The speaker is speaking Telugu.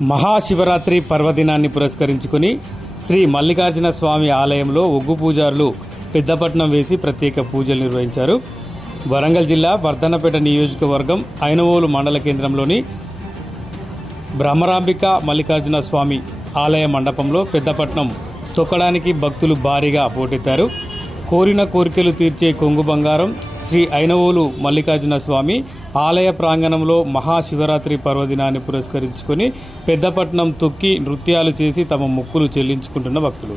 మహాశివరాత్రి పర్వదినాన్ని పురస్కరించుకుని శ్రీ మల్లికార్జున స్వామి ఆలయంలో ఒగ్గు పూజారులు పెద్దపట్నం వేసి ప్రత్యేక పూజలు నిర్వహించారు. వరంగల్ జిల్లా వర్ధన్నపేట నియోజకవర్గం ఐనవోలు మండల కేంద్రంలోని బ్రహ్మరాంబిక మల్లికార్జున స్వామి ఆలయ మండపంలో పెద్దపట్నం తొక్కడానికి భక్తులు భారీగా పోటెత్తారు. కోరిన కోరికలు తీర్చే కొంగు బంగారం శ్రీ ఐనవోలు మల్లికార్జున స్వామి ఆలయ ప్రాంగణంలో మహాశివరాత్రి పర్వదినాన్ని పురస్కరించుకుని పెద్దపట్నం తొక్కి నృత్యాలు చేసి తమ మొక్కులు చెల్లించుకుంటున్న భక్తులు.